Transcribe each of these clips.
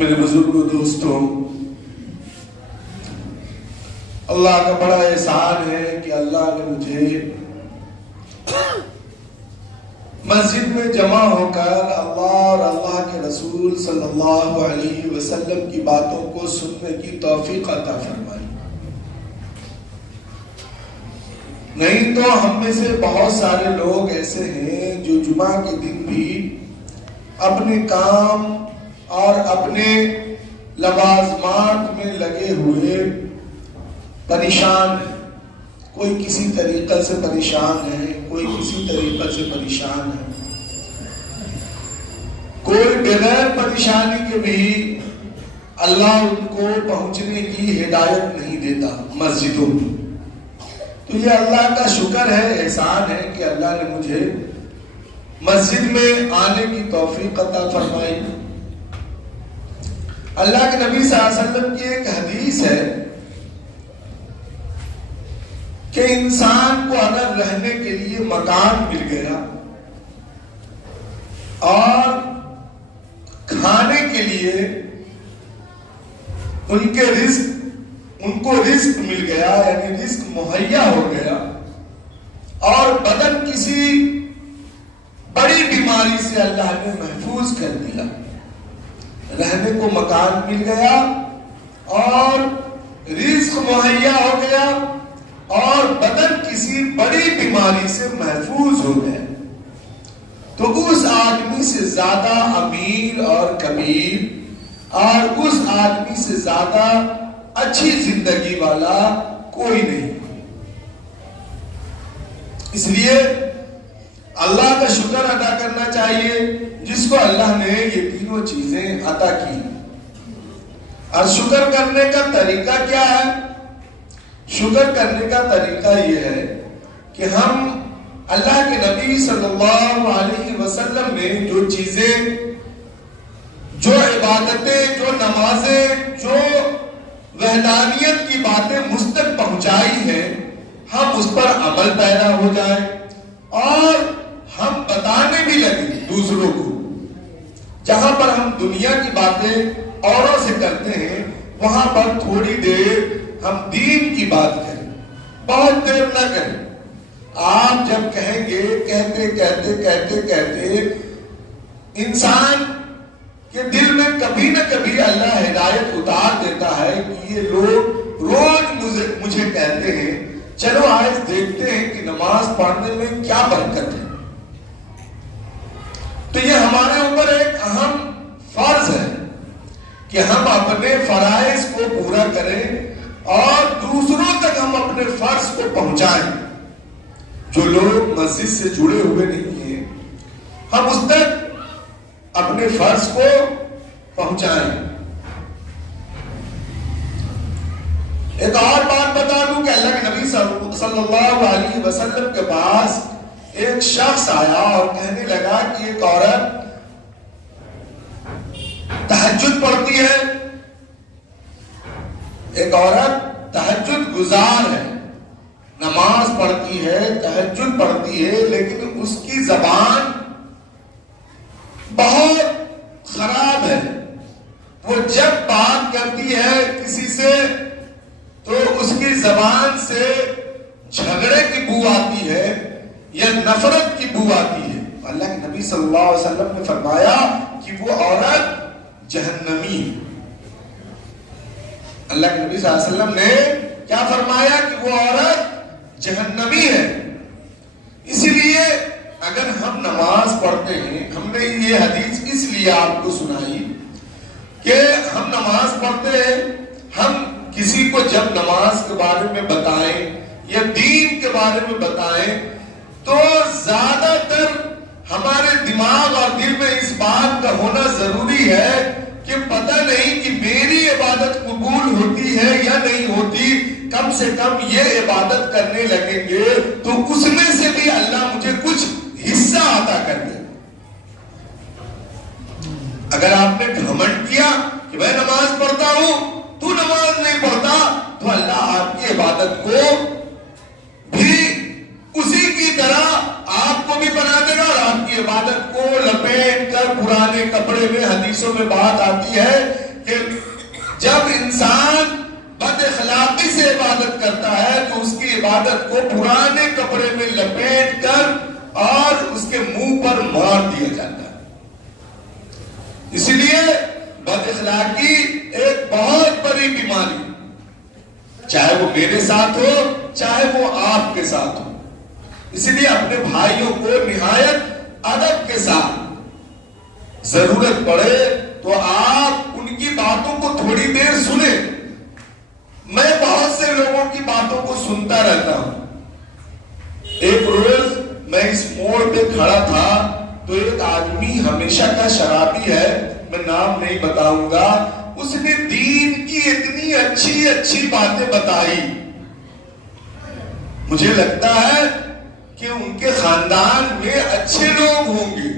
میرے بزرگوں دوستوں، اللہ کا بڑا احسان ہے کہ اللہ نے مجھے مسجد میں جمع ہو کر اللہ اور اللہ کے رسول صلی اللہ علیہ وسلم کی باتوں کو سننے کی توفیق عطا فرمائی۔ نہیں تو ہم میں سے بہت سارے لوگ ایسے ہیں جو جمعہ کے دن بھی اپنے کام اور اپنے لوازمات میں لگے ہوئے پریشان ہیں۔ کوئی کسی طریقے سے پریشان ہے، کوئی کسی طریقے سے پریشان ہے، کوئی بغیر پریشانی کے بھی اللہ ان کو پہنچنے کی ہدایت نہیں دیتا مسجدوں میں۔ تو یہ اللہ کا شکر ہے، احسان ہے کہ اللہ نے مجھے مسجد میں آنے کی توفیق عطا فرمائی۔ اللہ کے نبی صلی اللہ علیہ وسلم کی ایک حدیث ہے کہ انسان کو اگر رہنے کے لیے مکان مل گیا اور کھانے کے لیے ان کو رزق مل گیا، یعنی رزق مہیا ہو گیا، اور بدن کسی بڑی بیماری سے اللہ نے محفوظ کر دیا، رہنے کو مکان مل گیا اور رزق مہیا ہو گیا اور بدن کسی بڑی بیماری سے محفوظ ہو گیا، تو اس آدمی سے زیادہ امیر اور کبیر اور اس آدمی سے زیادہ اچھی زندگی والا کوئی نہیں۔ اس لیے اللہ کا شکر ادا کرنا چاہیے جس کو اللہ نے یہ تینوں چیزیں عطا کی۔ اور شکر کرنے کا طریقہ کیا ہے؟ شکر کرنے کا طریقہ یہ ہے کہ ہم اللہ کے نبی صلی اللہ علیہ وسلم نے جو چیزیں، جو عبادتیں، جو نمازیں، جو وحدانیت کی باتیں مجھ تک پہنچائی ہیں، ہم اس پر عمل پیدا ہو جائیں اور ہم بتانے بھی لگیں دوسروں کو۔ جہاں پر ہم دنیا کی باتیں اوروں سے کرتے ہیں، وہاں پر تھوڑی دیر ہم دین کی بات کریں، بہت دیر نہ کریں۔ آپ جب کہیں گے، کہتے کہتے کہتے کہتے انسان کے دل میں کبھی نہ کبھی اللہ ہدایت اتار دیتا ہے کہ یہ لوگ روز مجھے کہتے ہیں چلو آج دیکھتے ہیں کہ نماز پڑھنے میں کیا برکت ہے۔ تو یہ ہمارے اوپر ایک اہم فرض ہے کہ ہم اپنے فرائض کو پورا کریں اور دوسروں تک ہم اپنے فرض کو پہنچائیں۔ جو لوگ مسجد سے جڑے ہوئے نہیں ہیں، ہم اس تک اپنے فرض کو پہنچائیں۔ ایک اور بات بتا دوں کہ اللہ کے نبی صلی اللہ علیہ وسلم کے پاس ایک شخص آیا اور کہنے لگا کہ ایک عورت تہجد پڑھتی ہے، ایک عورت تہجد گزار ہے، نماز پڑھتی ہے، تہجد پڑھتی ہے، لیکن اس کی زبان بہت خراب ہے۔ وہ جب بات کرتی ہے کسی سے تو اس کی زبان سے جھگڑے کی بو آتی ہے یا نفرت کی بو آتی ہے۔ اللہ کے نبی صلی اللہ علیہ وسلم نے فرمایا کہ وہ عورت جہنمی ہے۔ اللہ کے نبی صلی اللہ علیہ وسلم نے کیا فرمایا کہ وہ عورت جہنمی ہے۔ اسی لیے اگر ہم نماز پڑھتے ہیں، ہم نے یہ حدیث اس لیے آپ کو سنائی کہ ہم نماز پڑھتے ہیں، ہم کسی کو جب نماز کے بارے میں بتائیں یا دین کے بارے میں بتائیں تو زیادہ تر ہمارے دماغ اور دل میں اس بات کا ہونا ضروری ہے کہ پتہ نہیں کہ میری عبادت قبول ہوتی ہے یا نہیں ہوتی، کم سے کم یہ عبادت کرنے لگیں گے تو اس میں سے بھی اللہ مجھے کچھ حصہ عطا کر دے۔ اگر آپ نے گھمنڈ کیا کہ میں نماز پڑھتا ہوں، تو نماز نہیں پڑھتا، تو اللہ آپ کی عبادت کو بھی اسی کی طرح آپ کو بھی بنا دے گا اور آپ کی عبادت کو لپیٹ کر پرانے کپڑے میں، حدیثوں میں بات آتی ہے کہ جب انسان بد اخلاقی سے عبادت کرتا ہے تو اس کی عبادت کو پرانے کپڑے میں لپیٹ کر اور اس کے منہ پر مار دیا جاتا ہے. اسی لیے بد اخلاقی ایک بہت بڑی بیماری، چاہے وہ میرے ساتھ ہو چاہے وہ آپ کے ساتھ ہو. اسی لیے اپنے بھائیوں کو نہایت ادب کے ساتھ ضرورت پڑے تو آپ ان کی باتوں کو تھوڑی دیر سنیں. میں بہت سے لوگوں کی باتوں کو سنتا رہتا ہوں. ایک روز میں اس موڑ پہ کھڑا تھا تو ایک آدمی ہمیشہ کا شرابی ہے، میں نام نہیں بتاؤں گا، اس نے دین کی اتنی اچھی اچھی باتیں بتائی. مجھے لگتا ہے کہ ان کے خاندان میں اچھے لوگ ہوں گے،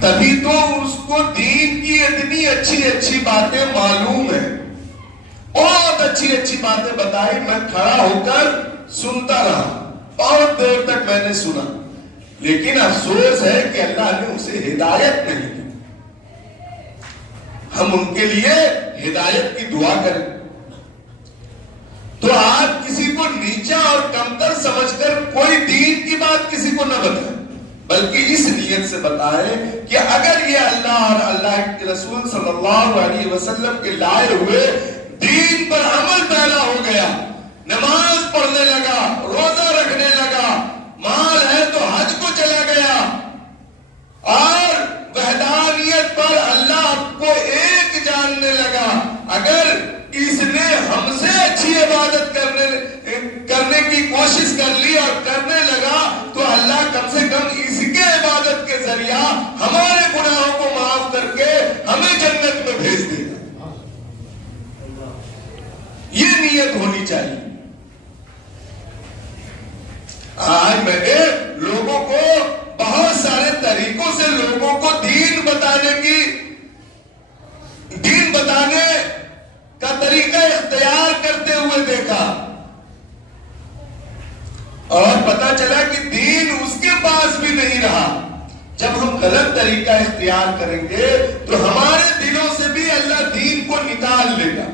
تبھی تو اس کو دین کی اتنی اچھی اچھی باتیں معلوم ہیں. بہت اچھی اچھی باتیں بتائی. میں کھڑا ہو کر سنتا رہا، بہت دیر تک میں نے سنا، لیکن افسوس ہے کہ اللہ نے اسے ہدایت نہیں دی. ہم ان کے لیے ہدایت کی دعا کریں. تو آپ کسی کو نیچا اور کمتر سمجھ کر کوئی دین کی بات کسی کو نہ بتائیں، بلکہ اس نیت سے بتائیں کہ اگر یہ اللہ اور اللہ کے رسول صلی اللہ علیہ وسلم کے لائے ہوئے دین پر عمل پیدا ہو گیا، نماز پڑھنے لگا، روزہ رکھنے لگا، مال ہے تو حج کو چلا گیا، اور وحدانیت پر اللہ کو ایک جاننے لگا، اگر اس نے ہم سے اچھی عبادت کرنے کی کوشش کر لی اور کرنے لگا تو اللہ کم سے کم اس کے عبادت کے ذریعہ ہمارے گناہوں کو معاف کر کے ہمیں جنت میں بھیج دے گا. یہ نیت ہونی چاہیے. آج میں نے لوگوں کو بہت سارے طریقوں سے لوگوں کو دین بتانے کا طریقہ اختیار کرتے ہوئے دیکھا، اور پتا چلا کہ دین اس کے پاس بھی نہیں رہا. جب ہم غلط طریقہ اختیار کریں گے تو ہمارے دلوں سے بھی اللہ دین کو نکال لے گا.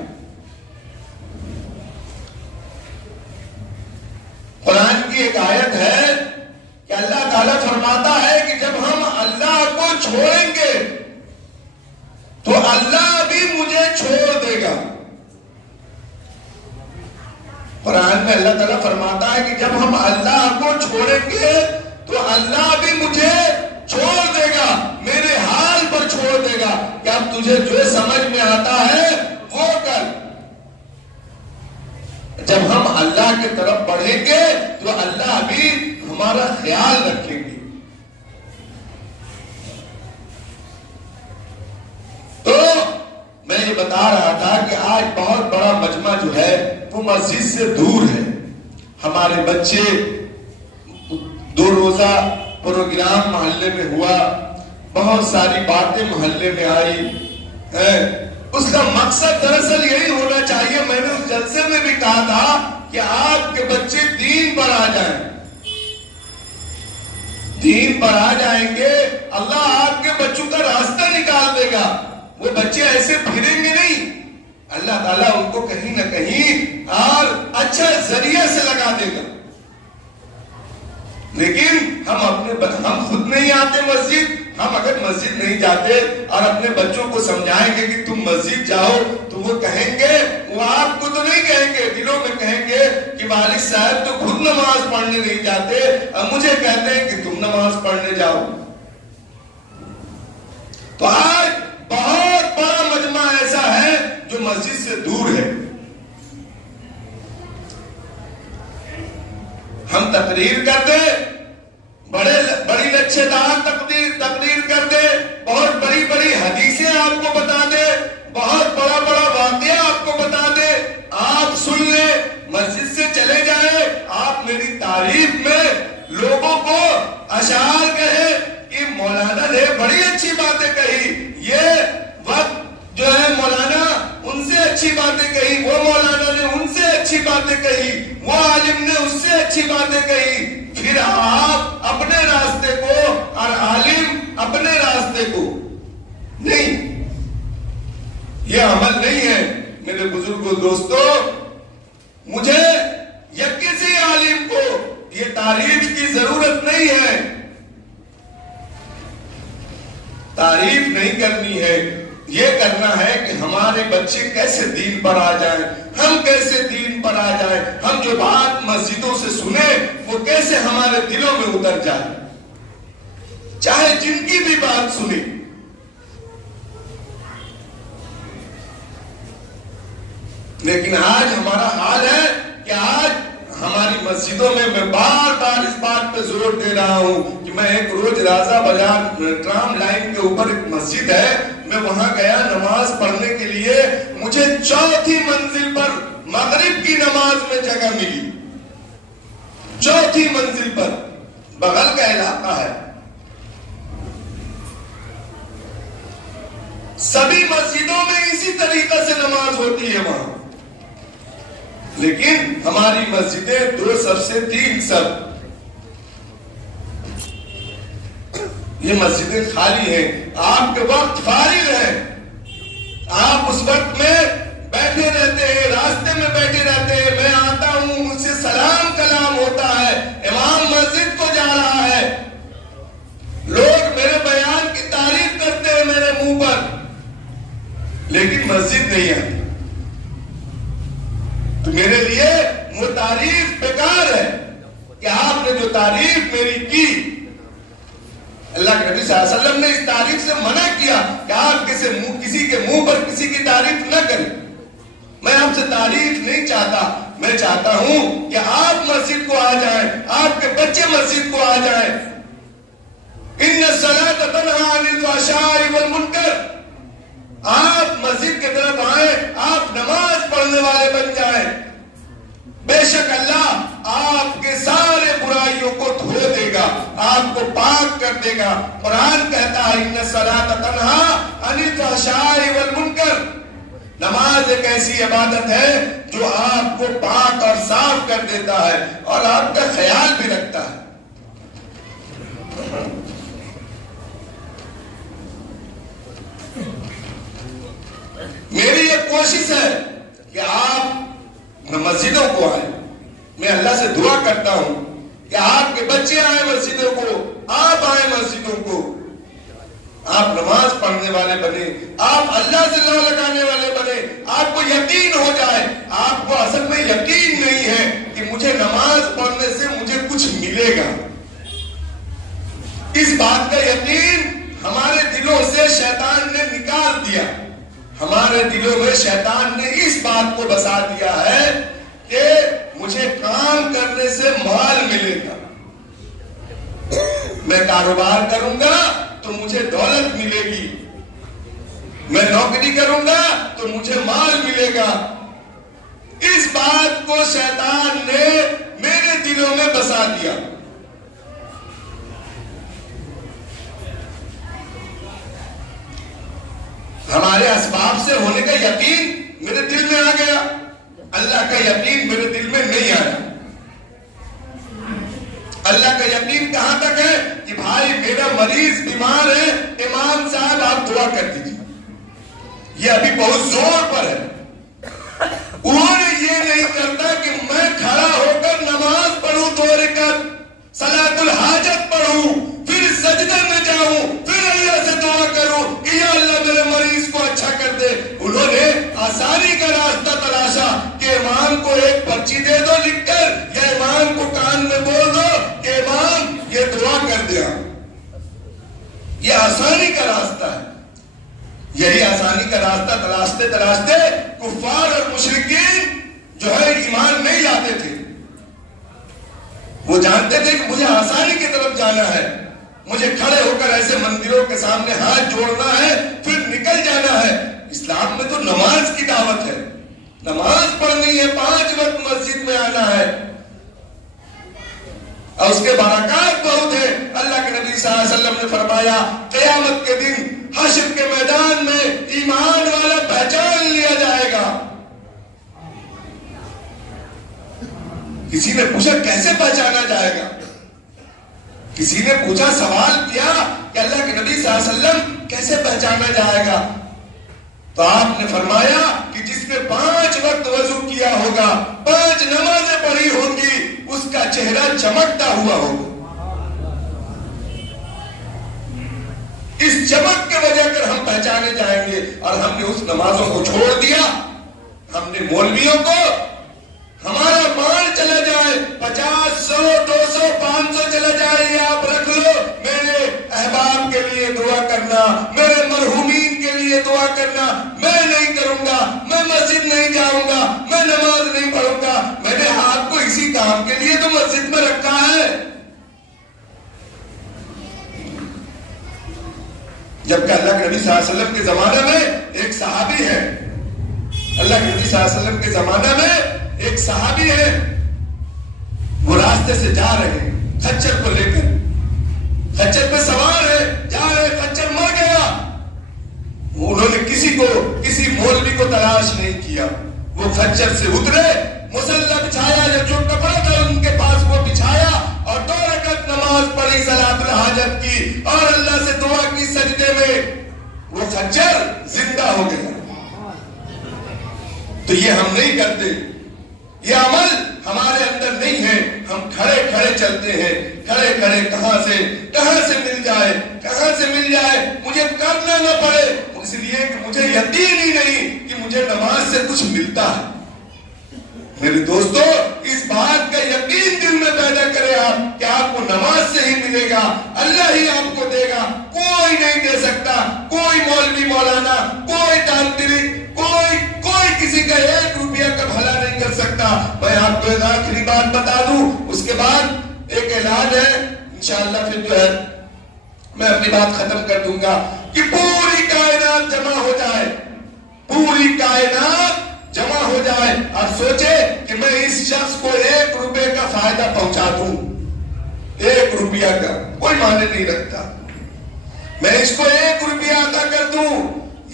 قرآن کی ایک آیت ہے کہ اللہ تعالیٰ فرماتا ہے کہ جب ہم اللہ کو چھوڑیں گے تو اللہ بھی مجھے چھوڑ دے گا. قرآن میں اللہ تعالیٰ فرماتا ہے کہ جب ہم اللہ کو چھوڑیں گے تو اللہ بھی مجھے چھوڑ دے گا، میرے حال پر چھوڑ دے گا کہ اب تجھے جو سمجھ میں آتا ہے وہ کر. جب ہم اللہ کی طرف بڑھیں گے تو اللہ بھی ہمارا خیال رکھیں گے. تو میں یہ بتا رہا تھا کہ آج بہت بڑا مجمع جو ہے وہ مسجد سے دور ہے. ہمارے بچے 2 روزہ پروگرام محلے میں ہوا، بہت ساری باتیں محلے میں آئی. اس کا مقصد دراصل یہی ہونا چاہیے. میں نے اس جلسے میں بھی کہا تھا کہ آپ کے بچے دین پر آ جائیں. دین پر آ جائیں گے اللہ آپ کے بچوں کا راستہ نکال دے گا. وہ بچے ایسے پھریں گے نہیں، اللہ تعالیٰ ان کو کہیں نہ کہیں اور اچھا ذریعہ سے لگا دے گا. لیکن ہم خود نہیں آتے مسجد. ہم اگر مسجد نہیں جاتے اور اپنے بچوں کو سمجھائیں گے کہ تم مسجد جاؤ تو وہ کہیں گے، وہ آپ کو تو نہیں کہیں گے، دلوں میں کہیں گے کہ والد صاحب تو خود نماز پڑھنے نہیں جاتے اور مجھے کہتے ہیں کہ تم نماز پڑھنے جاؤ. تو آج بہت بڑا مجمع ایسا ہے جو مسجد سے دور ہے. ہم تقریر کر دیں، بڑی لچھے دار تقریر کر دے، بہت بڑی بڑی حدیثیں آپ کو بتا دے، بہت بڑا واقعہ آپ کو بتا دے، آپ سن لیں، مسجد سے چلے جائیں، آپ میری تعریف میں لوگوں کو اشعار کہیں کہ مولانا نے بڑی اچھی باتیں کہی، یہ وقت جو ہے مولانا ان سے اچھی باتیں کہی، وہ مولانا نے ان سے اچھی باتیں کہی، وہ عالم نے اس سے اچھی باتیں کہی. پھر آپ اپنے راستے کو اور عالم اپنے راستے کو نہیں. یہ عمل نہیں ہے میرے بزرگوں دوستوں. مجھے یا کسی عالم کو یہ تعریف کی ضرورت نہیں ہے، تعریف نہیں کرنی ہے. یہ کرنا ہے کہ ہمارے بچے کیسے دین پر آ جائیں، ہم کیسے دین پر آ جائیں، ہم جو بات مسجدوں سے سنیں وہ کیسے ہمارے دلوں میں اتر جائے، چاہے جن کی بھی بات سنی. لیکن آج ہمارا حال ہے کہ آج ہماری مسجدوں میں بار بار اس بات پہ زور دے رہا ہوں کہ میں ایک روز رازہ بازار ٹرام لائن کے اوپر ایک مسجد ہے، میں وہاں گیا نماز پڑھنے کے لیے. مجھے 4تھی منزل پر مغرب کی نماز میں جگہ ملی، 4تھی منزل پر، بغل کا علاقہ ہے. سبھی مسجدوں میں اسی طریقے سے نماز ہوتی ہے وہاں، لیکن ہماری مسجدیں 2 صف سے 3 صف. یہ مسجدیں خالی ہیں. آپ کے وقت فارغ ہے، آپ اس وقت میں بیٹھے رہتے ہیں، راستے میں بیٹھے رہتے ہیں. میں آتا ہوں، مجھ سے سلام کلام ہوتا ہے، امام مسجد کو جا رہا ہے، لوگ میرے بیان کی تعریف کرتے ہیں میرے منہ پر، لیکن مسجد نہیں آتی. تو میرے لیے وہ تعریف بیکار ہے کہ آپ نے جو تعریف میری کی. اللہ کے نبی صلی اللہ علیہ وسلم نے اس تعریف سے منع کیا کہ آپ کسی کے منہ پر کسی کی تعریف نہ کریں. میں آپ سے تعریف نہیں چاہتا، میں چاہتا ہوں کہ آپ مسجد کو آ جائیں، آپ کے بچے مسجد کو آ جائیں. ان الصلاۃ تنہی عن الفحشاء والمنکر. آپ مسجد کی طرف آئیں، آپ نماز پڑھنے والے بن جائیں. بے شک اللہ آپ کے سارے برائیوں کو دھو دے گا، آپ کو پاک کر دے گا. قرآن کہتا ہے ان الصلاۃ تنہی عن الفحشاء والمنکر. نماز ایک ایسی عبادت ہے جو آپ کو پاک اور صاف کر دیتا ہے اور آپ کا خیال بھی رکھتا ہے. میری یہ کوشش ہے کہ آپ مسجدوں کو آئیں. میں اللہ سے دعا کرتا ہوں کہ آپ کے بچے آئیں مسجدوں کو، آپ آئیں مسجدوں کو، آپ نماز پڑھنے والے بنے، آپ اللہ سے لو لگانے والے بنے. آپ کو یقین ہو جائے، آپ کو اصل میں یقین نہیں ہے کہ مجھے نماز پڑھنے سے مجھے کچھ ملے گا. اس بات کا یقین ہمارے دلوں سے شیطان نے نکال دیا. ہمارے دلوں میں شیطان نے اس بات کو بسا دیا ہے کہ مجھے کام کرنے سے مال ملے گا، میں کاروبار کروں گا تو مجھے دولت ملے گی، میں نوکری کروں گا تو مجھے مال ملے گا. اس بات کو شیطان نے میرے دلوں میں بسا دیا. ہمارے اسباب سے ہونے کا یقین میرے دل میں آ گیا، اللہ کا یقین میرے دل میں نہیں آیا. اللہ کا یقین کہاں تک ہے کہ بھائی میرا مریض بیمار ہے، امام صاحب آپ دعا کر دیجیے، یہ ابھی بہت زور پر ہے. انہوں نے یہ نہیں کرتا کہ میں کھڑا ہو کر نماز پڑھوں، 2 رکعت صلاۃ الحاجت پڑھوں، پھر سجدے میں جاؤں، پھر اللہ سے دعا کروں کہ یا اللہ میرے مریض کو اچھا کر دے. انہوں نے آسانی کا راستہ تلاشا کہ امام کو ایک پرچی دے دو لکھ کر، یا امام کو کان میں بول دو کہ امام یہ دعا کر دیا. یہ آسانی کا راستہ ہے. یہی آسانی کا راستہ تلاشتے تلاشتے کفار اور مشرکین جو ہے ایمان نہیں لاتے تھے. وہ جانتے تھے کہ مجھے آسانی کی طرف جانا ہے، مجھے کھڑے ہو کر ایسے مندروں کے سامنے ہاتھ جوڑنا ہے پھر نکل جانا ہے. اسلام میں تو نماز کی دعوت ہے، نماز پڑھنی ہے، 5 وقت مسجد میں آنا ہے، اور اس کے برکات بہت ہیں. اللہ کے نبی صلی اللہ علیہ وسلم نے فرمایا قیامت کے دن حشر کے میدان میں ایمان والا پہچان لیا جائے گا. کسی نے پوچھا کیسے پہچانا جائے گا؟ کسی نے پوچھا، سوال کیا کہ اللہ کے نبی صلی اللہ علیہ وسلم کیسے پہچانا جائے گا؟ تو آپ نے فرمایا کہ جس نے 5 وقت وضو کیا ہوگا، 5 نمازیں پڑھی ہوں گی، اس کا چہرہ چمکتا ہوا ہوگا. اس چمک کے وجہ کر ہم پہچانے جائیں گے. اور ہم نے اس نمازوں کو چھوڑ دیا. ہم نے مولویوں کو ہمارا مال چلا جائے 50 100 200 500 چلا جائے، یہ آپ رکھ لو، میرے احباب کے لیے دعا کرنا، میرے مرحومین کے لیے دعا کرنا. میں نہیں کروں گا، میں مسجد نہیں جاؤں گا، میں نماز نہیں پڑھوں گا. میں نے آپ کو اسی کام کے لیے تو مسجد میں رکھا ہے. جبکہ اللہ کے نبی صلی اللہ علیہ وسلم کے زمانے میں ایک صحابی ہے، اللہ کے نبی صلی اللہ علیہ وسلم کے زمانہ میں ایک صحابی ہے، وہ راستے سے جا رہے ہیں خچر کو لے کر، خچر پہ سوار ہے، جا رہے، خچر مر گیا. انہوں نے کسی مولوی کو تلاش نہیں کیا. وہ خچر سے اترے، مصلی بچھایا، جو کپڑا تھا ان کے پاس وہ بچھایا اور 2 رکعت نماز پڑھی، صلاۃ الحاجت کی اور اللہ سے دعا کی سجدے میں. وہ خچر زندہ ہو گیا. تو یہ ہم نہیں کرتے، یہ عمل ہمارے اندر نہیں ہے. ہم کھڑے کھڑے چلتے ہیں، کھڑے کھڑے کہاں سے مل جائے مجھے کرنا نہ پڑے، اس لیے کہ مجھے یقین ہی نہیں کہ مجھے نماز سے کچھ ملتا ہے. میرے دوستو، اس بات کا یقین دل میں پیدا کرے آپ کہ آپ کو نماز سے ہی ملے گا، اللہ ہی آپ کو دے گا. کوئی نہیں دے سکتا، کوئی مولوی مولانا، کوئی تانترک، کوئی کسی کا 1 روپیہ کا بھلا نہیں کر سکتا. میں آپ کو ایک آخری بات بتا دوں، اس کے بعد ایک اعلان ہے، انشاءاللہ پھر جو ہے میں اپنی بات ختم کر دوں گا کہ پوری کائنات جمع ہو جائے، پوری کائنات جمع ہو جائے اور سوچے کہ میں اس شخص کو 1 روپے کا فائدہ پہنچا دوں. 1 روپیہ کا کوئی معنی نہیں رکھتا. میں اس کو 1 روپیہ عطا کر دوں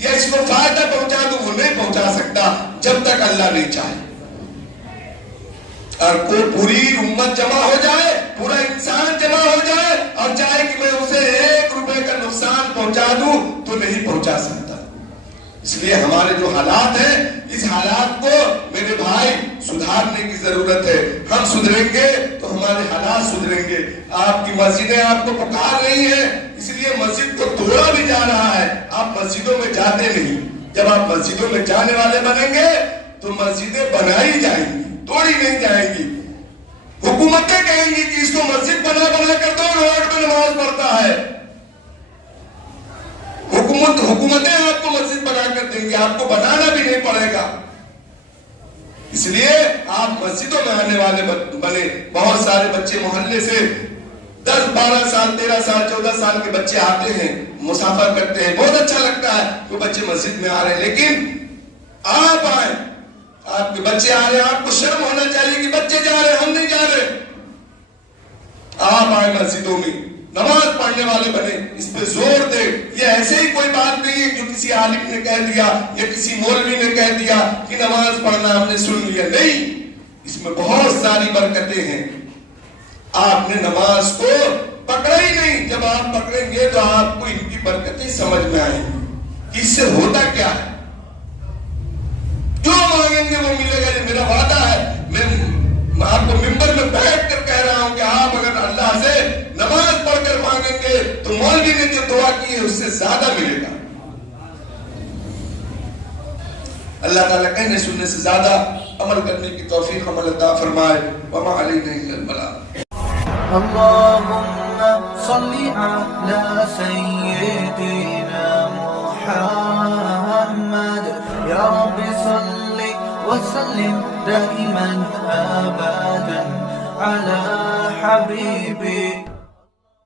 یا اس کو فائدہ پہنچا دوں، وہ نہیں پہنچا سکتا جب تک اللہ نہیں چاہے. اور کوئی پوری امت جمع ہو جائے، پورا انسان جمع ہو جائے اور چاہے کہ میں اسے 1 روپے کا نقصان پہنچا دوں تو نہیں پہنچا سکتا. اس لیے ہمارے جو حالات ہیں، اس حالات کو میرے بھائی سدھارنے کی ضرورت ہے. ہم سدھریں گے تو ہمارے حالات سدھریں گے. آپ کی مسجدیں آپ کو پکار رہی ہیں، اس لیے مسجد کو توڑا بھی جا رہا ہے. آپ مسجدوں میں جاتے نہیں. جب آپ مسجدوں میں جانے والے بنیں گے تو مسجدیں بنائی جائیں گی، توڑی نہیں جائیں گی. حکومتیں کہیں گی کہ اس کو مسجد بنا کر دو، روڈ پہ نماز پڑھتا ہے. حکومتیں آپ کو مسجد بنا کر دیں گے، آپ کو بنانا بھی نہیں پڑے گا. اس لیے آپ مسجدوں میں آنے والے بنے. بہت سارے بچے محلے سے 10 12 سال 13 سال 14 سال کے بچے آتے ہیں، مسافر کرتے ہیں، بہت اچھا لگتا ہے وہ بچے مسجد میں آ رہے ہیں. لیکن آپ آئے، آپ کے بچے آ رہے ہیں، آپ کو شرم ہونا چاہیے کہ بچے جا رہے ہیں، ہم نہیں جا رہے. آپ آئے مسجدوں میں، نماز پڑھنے والے بنے، اس پہ زور دے. یہ ایسے ہی کوئی بات نہیں ہے جو کسی عالم نے کہہ دیا یا کسی مولوی نے کہہ دیا کہ نماز پڑھنا ہم نے سن لیا. نہیں، اس میں بہت ساری برکتیں ہیں. آپ نے نماز کو پکڑا ہی نہیں. جب آپ پکڑیں گے تو آپ کو ان کی برکتیں سمجھ میں آئیں گی. اس سے ہوتا کیا ہے؟ جو مانگیں گے وہ ملے گا. یہ میرا وعدہ ہے. میں آپ کو ممبر میں بیٹھ کر کہہ رہا ہوں کہ آپ اگر اللہ سے نماز پڑھ کر مانگیں گے تو مولوی نے جو دعا کی ہے اس سے زیادہ ملے گا. اللہ تعالیٰ کہنے سننے سے زیادہ عمل کرنے کی توفیق ہمیں عطا فرمائے. وما علینا الا البلاغ. اللهم صل على سيدنا محمد يا رب صل وسلم دائما أبدا على حبيبي